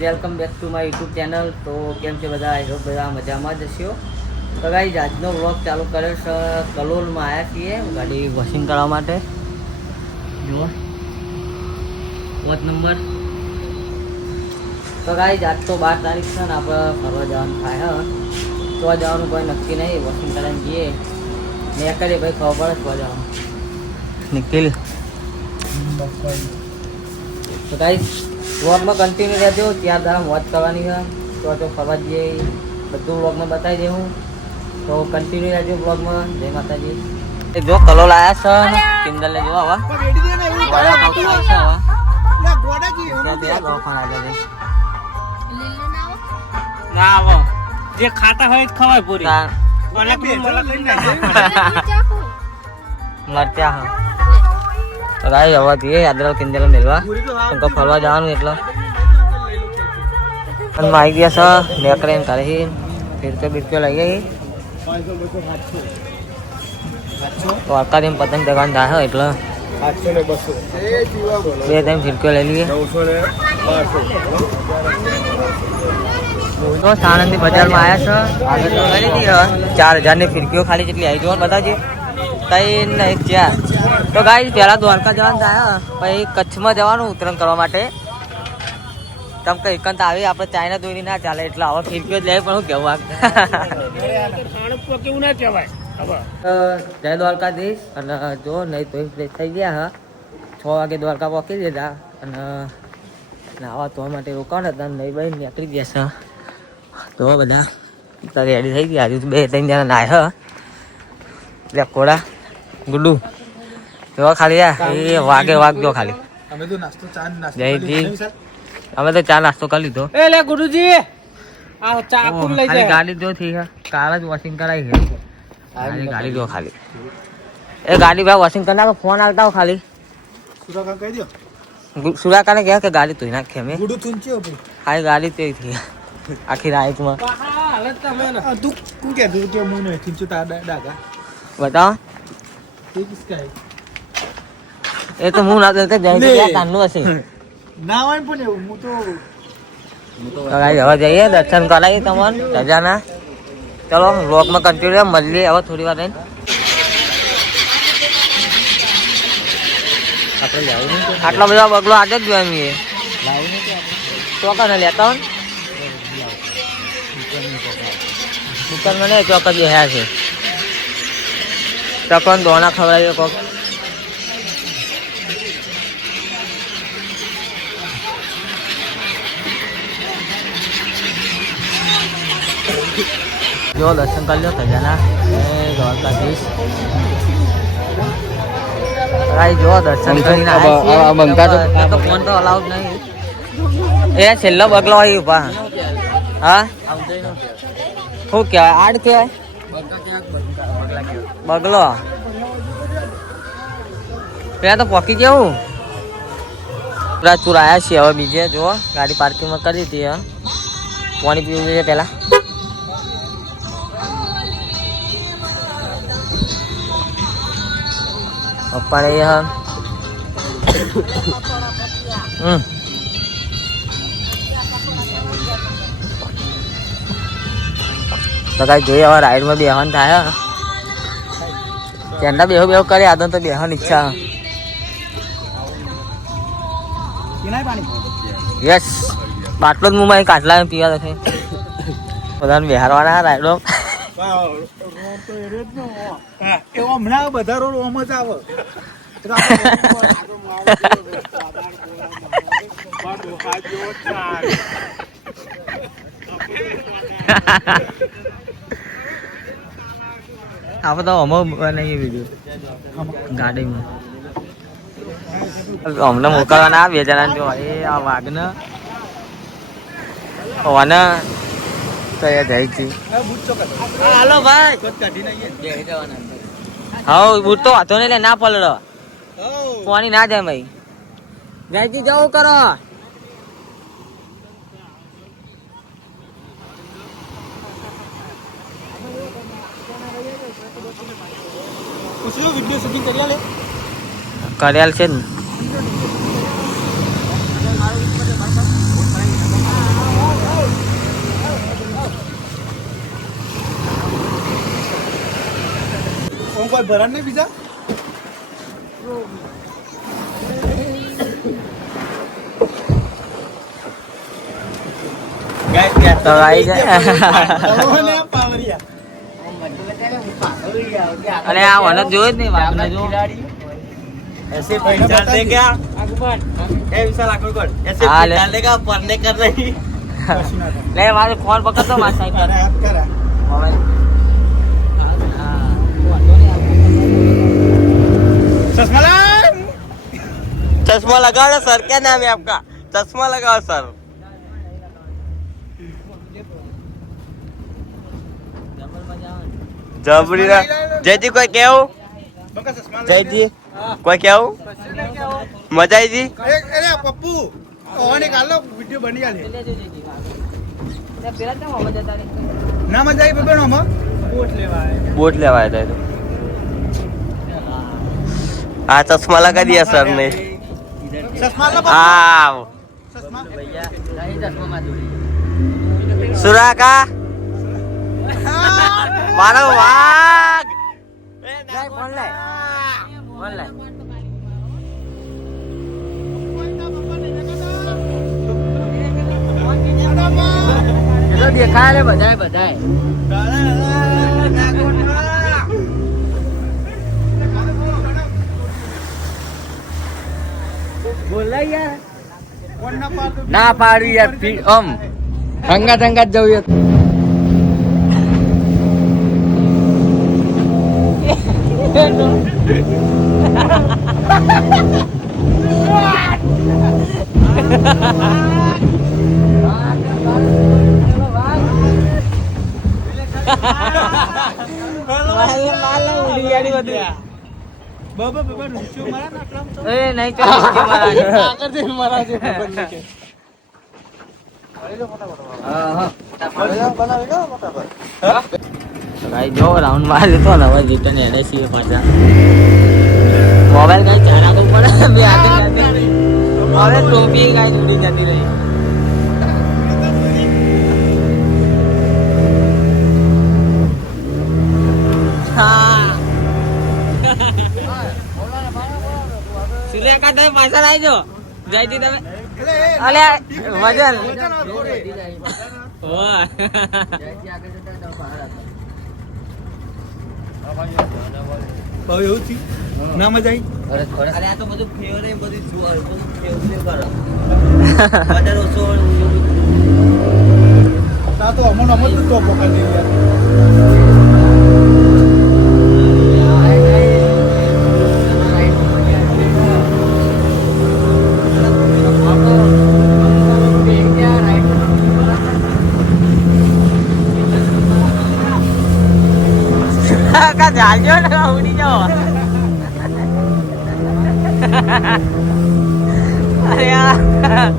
Welcome back to my YouTube channel. તો કેમ છે બધા? આઈ હોપ બધા મજામાં જ હશો. તો ગાઈઝ આજનો વ્લોગ ચાલુ કર્યો છે. કલોલમાં આવ્યા છીએ ગાડી વોશિંગ કરવા માટે. જુઓ 5 નંબર. તો ગાઈઝ આજ તો 12 તારીખ છે ને આપણે ફરવા જવાનું થાય. તો જવાનું કોઈ નક્કી નહીં. વોશિંગ કરાવીને જઈએ મેં કરીએ ભાઈ ખબર પડે તો જવાનું. નિખિલ તો ગાઈઝ વ્લોગમાં કન્ટિન્યુ રહેજો. 4 દાડા મોજ કરવાની છે. તો ફરવા જઈએ બધું વ્લોગમાં બતાવી દઉં. તો કન્ટિન્યુ રહેજો વ્લોગમાં. જય માતાજી. જો કલોલ આવ્યા છે કિંદલ ને જો આવા જે ખાતા હોય ખવાય પૂરી મરચા હા. તો ગાઈ હવા જઈએ યાદરાવ કિંદલ મેળવા તો ફરવા જવાનું એટલે આવી ગયા છે નેકડે એમ કરે ફિરકો બિરકો લઈ ગઈ. તો અકાદ એમ પતંગ દુકાન જાય એટલે 2-3 ફિરકો લઈ લઈએ. તો સાણંદની બજારમાં આવ્યા છે. આગળ તો લઈ લીધી 4000ની ફિરકીઓ ખાલી જેટલી આવી જોવા બતાવજે. 3 ને 1 4. તો ગાઈ પહેલા દ્વારકા જવાનું થાય પછી કચ્છમાં જવાનું ઉતરણ કરવા માટે. તમ કે એકંત આવી આપણે ચાઇના દોરી ના ચાલે એટલે આવા ફિરકીઓ જ લે. પણ હું કેવું કેવું ના કહેવાય. જય દ્વારકાધીશ. અને જો નહીં તો ફ્રેશ થઈ ગયા હા. 6 વાગે દ્વારકા પહોંચી દીધા અને નાવા ધોવા માટે રોકાણ હતા. નહીં ભાઈ નીકળી ગયા છે. તો બધા રેડી થઈ ગયા. હજુ 2-3 જણા નાય એટલે કોડા ગુડ્ડુ જો ખાલી એ વાગે વાગજો ખાલી. અમે તો નાસ્તો જયજી અમે તો ચા નાસ્તો કરી લીધો. એ લે ગુરુજી આ ચા કુલ લઈ ખાલી જાય. ગાડી જો થઈ છે કાર જ વોશિંગ કરાવી છે. ખાલી ગાડી જો ખાલી એ ગાડી ભાઈ વોશિંગ કરી નાખો. ફોન આવતા હો ખાલી સુરાકા કહી દો. સુરાકાને કહે કે ગાડી ધોઈ નાખી અમે. ગુડુ થુંચ્યો ભાઈ. ખાલી ગાડી તે થઈ આખી રાઈટમાં હાલત તમે ને તું કું કે તું કે મું ને થુંચ્યો તા ડાગા બતાવો. એ કિસકા એ તો હું ના તો જય કાનનું હશે. ના હોય પણ એવું હું તો હવે જઈએ દર્શન કરાવીએ તમને રજાના. ચલો વ્લોગમાં કન્ટિન્યુ મળીએ હવે થોડી વાર રહીને. આટલા બધા બગલો આજે જ જોઈએ અમે ચોકને લેતા હોય દુકાનમાં નહીં ચોક જ બેહ્યા છે. ચકન દોણા ખવડાવીએ કોક. જો દર્શન કરી લો ખજાના દ્વારકાધીશ. જો દર્શન કરીને આવ્યા તો ફોન તો અલાઉડ નહીં. એ છેલ્લો બગલો હોય ઉભા. હા શું કહેવાય? આડ કહેવાય બગલો. પેલા તો પોકી જવું. રાજપુર આવ્યા છીએ હવે બીજે. જો ગાડી પાર્કિંગમાં કરી દીધી. પાણી પીવું જોઈએ પેલા. પપ્પા રહી હા. તો કઈ જોઈએ હવે રાઈડમાં બેહવાનું થાય. ત્યાંના બેહો કરે આદો તો બેહવાની ઈચ્છા. યસ બાટલો જ મુંબઈ કાટલા પીવા છે. બધાને બેહારવાના રાઈડો. એવો હમણાં બધા રોડ ઓમ જ આવે. આપણે તો અમો બનાવીએ વિડીયો ગાડીમાં. અમને મોકલવાના 2 જણા જો એ આ વાઘને ઓને જયજી. હાલો ભાઈ હા બૂટ તો વાંધો નહીં લે ના પલડો. પાણી ના જાય ભાઈ. જયજી જવું કરો. વિડીયો શૂટિંગ કરી લે કરેલ છે ને ઓમ કોઈ ભરાણ નહીં બીજા તો આવી જાય તવોને આમ પાવરિયા અરે આ મને જોયું જ નહીં વાઘને જો ऐसे पहचान दे क्या ए विशाल आकर कर ऐसे हाँ, ले। पहचान देगा पढ़ने कर रही લે મારો ફોન પકડતો મારા સાહેબ અરે હાથ કરા મોબાઈલ સસમાલામ चश्मा लगाओ सर क्या नाम है आपका चश्मा लगाओ सर जबरी जयजी कोई क्या બકા સસમાલામ जयजी कोई क्या मजा आई जी અરે પપ્પુ ઓને કાલો વિડિયો બની આલે પેલા તો મોબાઈલ જતા રહે ના મજા આવી બબેનો માં કોટ લેવા આયા बोट ले आया था हाँ चश्मा लगा दिया सर ने સસમાલા हाँ સસમા ભૈયા નહીં ચશ્મામાં જોડી सुरा का मारो वाग ફોન લે ફોન લે એ તો દેખાય રે બધાય બધાય બોલાય યાર કોણ ના પાડતો ના પાડવી યાર આમ હંગાત હંગાત જવું બાબા બાબા નુસ્યો મારા નાકલામ તો એ નહીં ચાલે આગળ દે મારા જે બબન કે ભાઈ જો રાઉન્ડ માર લીધો ને હવે રિટર્ન એને છીએ પાછા મોબાઈલ કઈ ચાલા તો પડે બે આગળ જતી હવે ટોપી કઈ જુડી જતી રહી સુરેખા તમે પાછળ આવી જાઓ જયજી તમે અલે વજન ઓહ હવે એવું થયું ના મજા આવી અરે આ તો બધું ફેવરે બધું જોર બધું ફેવરે કરો વધારે ઓછો તા તો અમુન અમુન તો પકડી યાર કા જાજો ને ઉડી જાઓ અરે યાર